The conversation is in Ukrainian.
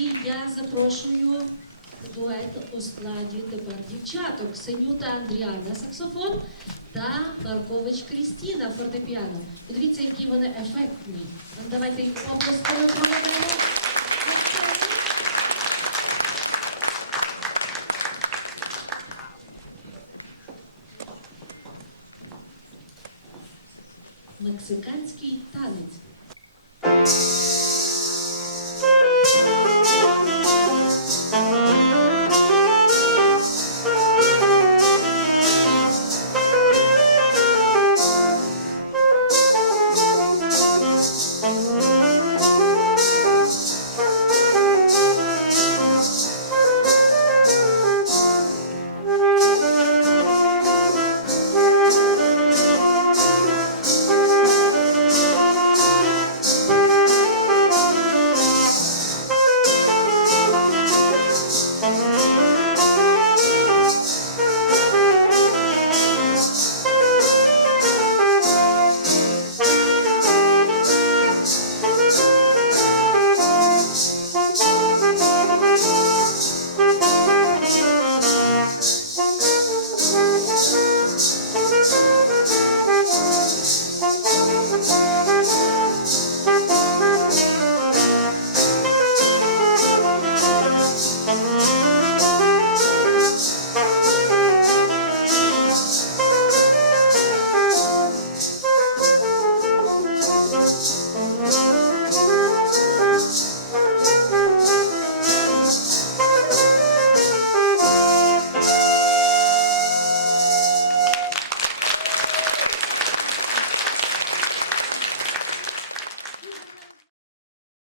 І я запрошую дует у складі тепер дівчаток. Синюта Андріана саксофон та Маркович Крістіна фортепіано. Подивіться, які вони ефектні. Ну, давайте їх оплесками проведемо. Мексиканський танець.